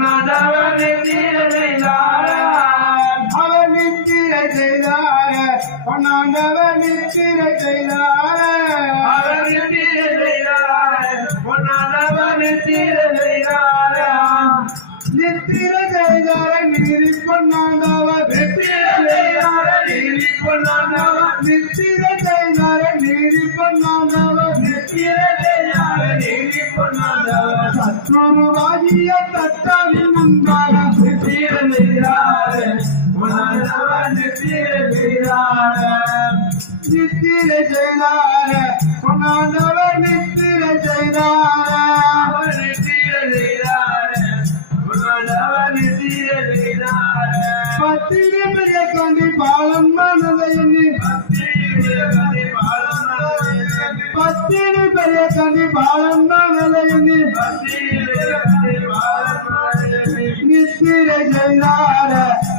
பொன்னாண்டவர் நித்திரை செய்தார அவர் நித்திரை செய்தார பொன்னாண்டவர் நித்திரை செய்தார அவர் நித்திரை செய்தார பொன்னாண்டவர் நித்திரை செய்தார நித்திரை செய்தார நீதி பொன்னாண்டவர் நித்திரை செய்தார நீதி பொன்னாண்டவர் நித்திரை செய்தார நீதி பொன்னாண்டவர் நித்திரை செய்தார நீதி பொன்னாண்டவர் சத்ருவாகிய தத்தாவின் முன்பாக நித்திரை செய்தார பொன்னாண்டவர் நித்திரை செய்தார நித்திரை செய்தார பொன்னாண்டவர் நித்திரை செய்தார அவர் நித்திரை செய்தார பொன்னாண்டவர் நித்திரை செய்தார பத்திரி பெரிய கண்டி பாலம் மனதை எண்ணி பத்திரி பெரிய கண்டி பாலம் மனதை எண்ணி நித்திரை செய்தார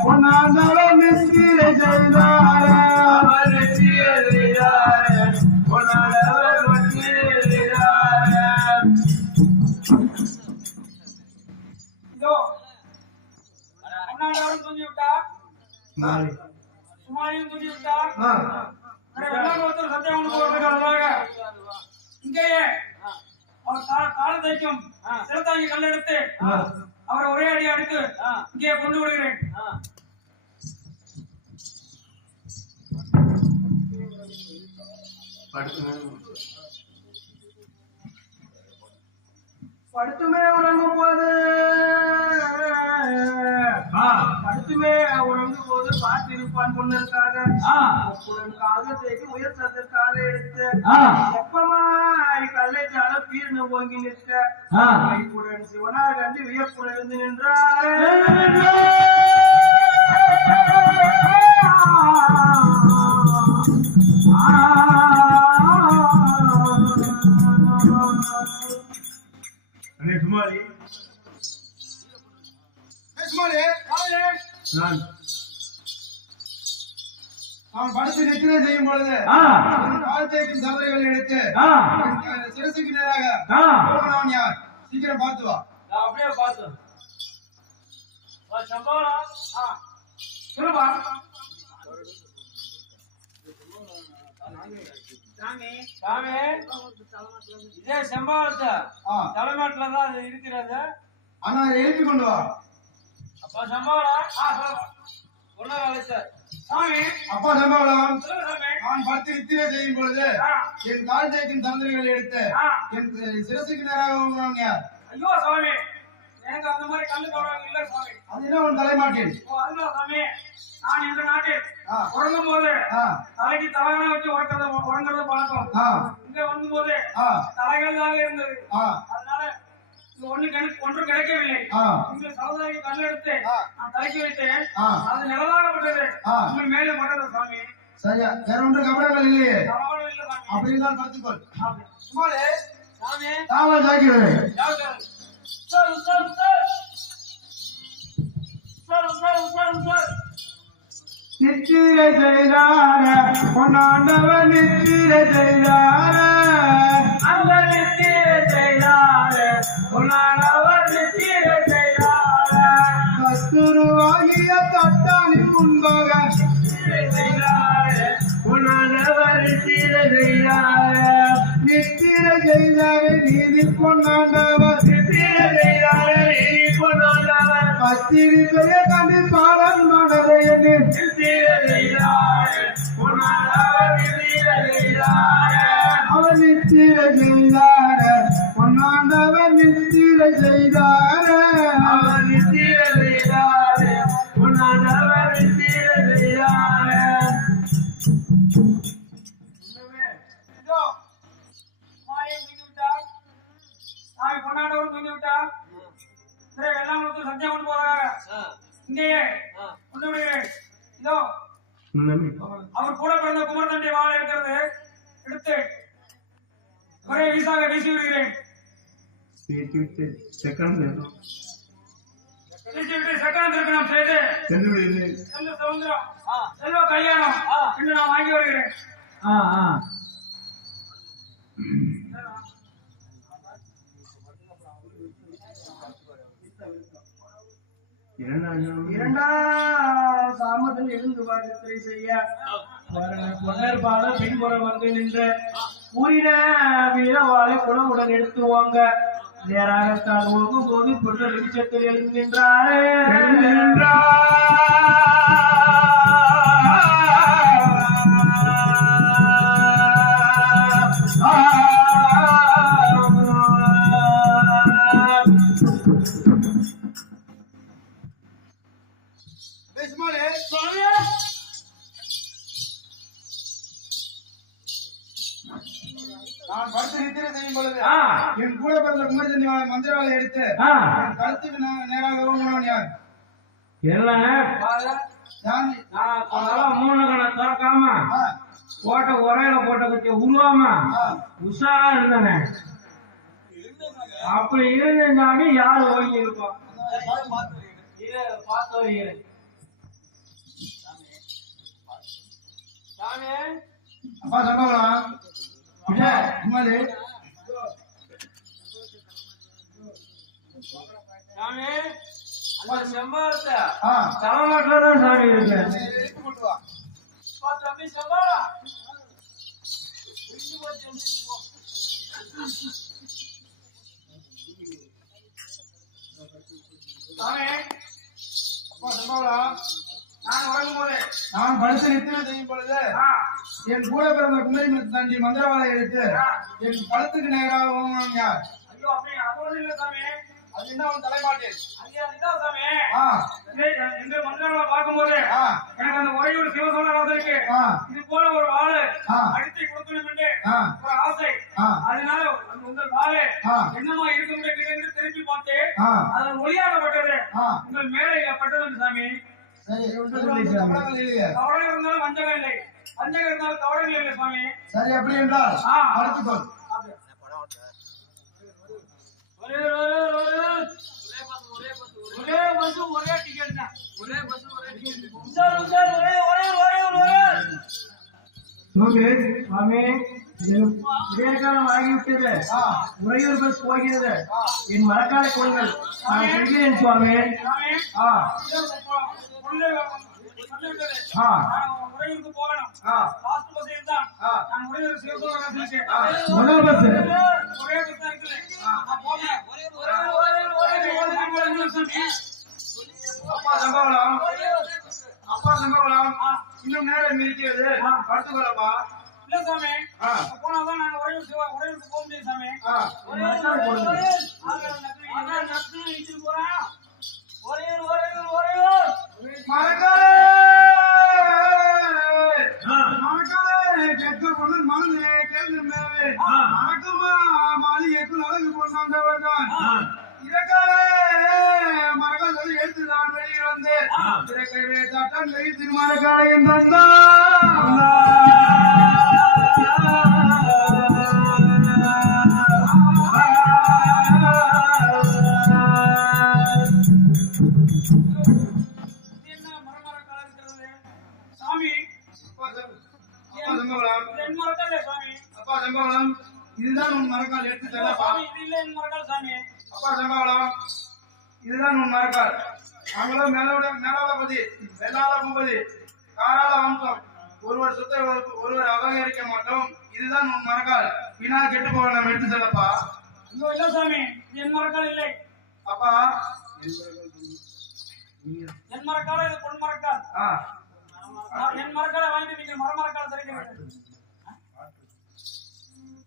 பொன்னாண்டவர் நித்திரை செய்தார நித்திரை செய்தார பொன்னாண்டவர் நித்திரை செய்தார தூங்கி விட்டார் சுமாரியும் தூங்கி விட்டார் சத்தியம் போவதற்காக இங்கேயே அவர் காலத்தைக்கும் சிறத்தாங்கி கல்லெடுத்து அவரை ஒரே அடி அடித்து இங்கே கொண்டு விடுகிறேன். படுத்துமே உறங்கும் போது பார்த்திருப்பான் பொண்ணருக்காக காலத்தைக்கு உயர்த்ததற்காக எடுத்து எப்பமாய் கல்லைச்சால பீர்னு ஓங்கி நிற்க கைப்புடன் சிவனார் கண்டு வியப்புடன் இருந்து நின்றார். அவன் படுத்து நித்திரை செய்யும் பொழுது வாழ்க்கைக்கும் சபைகளை எடுத்து சிறசுக்கு நேராக யார் சீக்கிரம் பார்த்து வா. அப்படியே பார்த்து சொல்லுப்பா. இதே செம்பாளத்தை தலைமாட்டில்தான் அது இருக்கிறது. ஆனா அதை எழுப்பி கொண்டு வா. அப்பா சம்பாவளம் பொண்ணு அழைத்தார். அப்பா சம்பவம் நான் பத்து நித்திரை செய்யும் பொழுது என் கால் தேய்க்கும் தந்திரிகளை எடுத்து என் சிரசுக்கு நேராக யார்? ஐயோ சாமி, எனக்கு அந்த மாதிரி கல்லு போடுறாங்க இல்ல சாமி. அதுதான் உன் தலைமாட்டேன். அதுதான் சாமி, நான் இந்த நாட்டில் உறங்கும் போது தலைக்கு தலைகளை வச்சு உறங்குறத பழக்கம். இங்க வரும் போது தலைகளாக இருந்தது. அதனால ஒன்றும் கிடைக்கவில்லை. உங்கள் சகோதரி கல்லெடுத்து நான் தலைக்கு வைத்தேன். அது நிலவாகப்பட்டது. உங்கள் மேலே பட்டது சாமி. சரியா, வேற ஒன்று கபடங்கள் இல்லையே. அப்படி இருந்தால் பார்த்துக்கொள். சுமாரே சாமி தாவல் ஜாக்கிரதை. நித்திரை செய்தார பொன்னாண்டவர் நித்திரை செய்தார அந்த நித்திரை செய்தார பொன்னாண்டவர் நித்திரை செய்தார கஸ்தூருவாகிய தட்டானின் முன்பாக நித்திரை செய்தார பொன்னாண்டவர் நித்திரை செய்தார நித்திரை செய்தார நீதி பொன்னாண்டவர் நித்திரை செய்தார நீதி பொன்னாண்டவர் பத்திரி பெரிய கண்டி பாலன் மனதை எண்ணி நித்திரை செய்தார பொன்னாண்டவர் நித்திரை செய்தார அவர் நித்திரை செய்தார பொன்னாண்டவர் நித்திரை செய்தார அவர் நித்திரை செய்தார பொன்னாண்டவர் நித்திரை செய்தார. பொன்னாண்டவர் தூங்கி விட்டார். எல்லாம் சத்தியம் கொண்டு போறாங்க. இங்கேயே கொண்டு விடுகிறேன். இதோ அவர் கூட பிறந்த குமரதண்டிய வாழை இருக்கிறது எடுத்து ஒரே வீசாக வீசி விடுகிறேன். செகண்ட் திருப்பணம் செய்து செல்வ சமுத்திரம் செல்வ கல்யாணம் என்று நான் வாங்கி வருகிறேன். இரண்டாம் சாமத்தில் இருந்து பாடத்தை செய்ய பொன்னர் பால பின்புறம் வந்து நின்ற கூறின வீரவாளை குளமுடன் எடுத்துவாங்க நேராகத்தான் போகும் போது பொன்ன நிமிஷத்தில் எழுந்தின்றாரே நான் படுத்து நித்திரை செய்யும் பொழுது என் கூட பிறந்த குமரன் மந்திரவாளை எடுத்து என் கழுத்துக்கு நேராக யார் மூணு கணை திறக்காம போட்ட உரையில போட்ட கட்சி உருவாம உஷாரா இருந்தானே அப்படி இருந்தாங்க யாரு ஓகி இருப்போம் பார்த்து அப்பா சம்பவம் செம்பாலத்தை தலைநாட்டுலதான் சாமி இருக்கு நான் படுத்து நித்திரை செய்யும் பொழுது என் கூட பிறந்த குமரி தண்டி மந்திரவாளை எடுத்து என் கழுத்துக்கு நேராகவும் யார் ஐயோ அப்படி அது இல்ல சாமி அது என்ன உன் தலைப்பாட்டு ஐயா இதான் சாமி இந்த மந்திரவாளை பார்க்கும்போது எனக்கு அந்த ஒரேயோட சிவசோழ இருக்கு இது போல ஒரு ஆளு அடித்து கொடுக்கணும் என்று ஒரு ஆசை அதனால உங்கள் வாழை என்னமா இருக்கும் திருப்பி பார்த்து அதன் ஒளியாகப்பட்டது உங்கள் மேலைப்பட்டது சாமி கவலை இருந்தாலும் வஞ்சகம் இல்லை வஞ்சகம் இருந்தாலும் கவலைகள் இல்லை சுவாமி சரி அப்படி என்றால் அடுத்துக்கொள் ஒரே பஸ் ஒரே டிக்கெட் தான் ஒரே பஸ் ஒரே டிக்கெட் சுவாமி விவேகானம் ஆகிவிட்டது உறையூர் பஸ் போகிறது என் மரக்கால கொள்கள் நான் சொல்கிறேன் சுவாமி உறையூருக்கு போகணும் லாஸ்ட் பஸ் இருந்தான் நான் உறையூர் சிவசோழ ஒரே பஸ் தான் இருக்குது அப்பா சம்பவம் இன்னும் நேரம் இருக்கிறது படுத்துக்கொள்ளப்பா இல்ல சாமி போனாதான் நாங்க உறையூருக்கு போக முடியும் சாமி போறேன் அழகு போன்றவர்தான் மரங்கள் எடுத்துதான் வெளியில் வந்து தட்டம் திருமணக்காலையும் இதுதான் உன் மரக்கால் எடுத்து செல்லப்பா அப்பா சம்பவம் இதுதான் உன் மரக்கால் நாங்களும் மேலாளபதி வெள்ளாளபதி காராள வம்சம் ஒருவர் சொத்தை ஒருவர் அபகரிக்க மாட்டோம் இதுதான் உன் மரக்கால் வீணா கெட்டு போக நம்ம எடுத்து செல்லப்பா இன்னும் இல்ல சாமி என் மரக்கால் இல்லை அப்பா என் மரக்கால இது பொன் மரக்கால் என் மரக்காலை வாங்கிட்டு நீங்க மரமரக்கால் தருகிறீங்க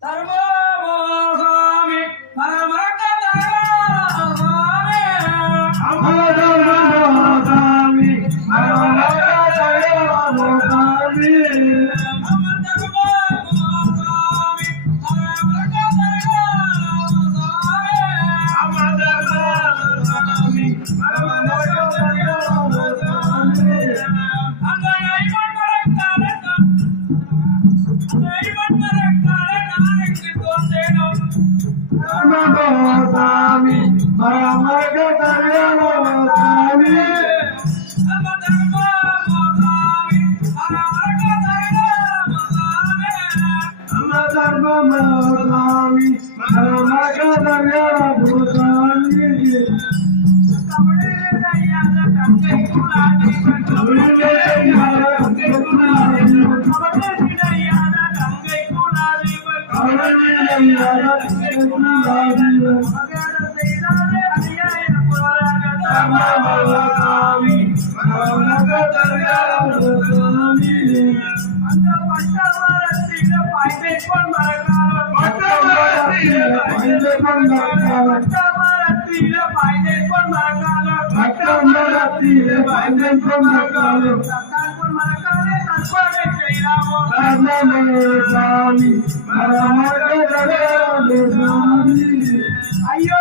தர்மோசாமி மரமரக்கால் అయ్యో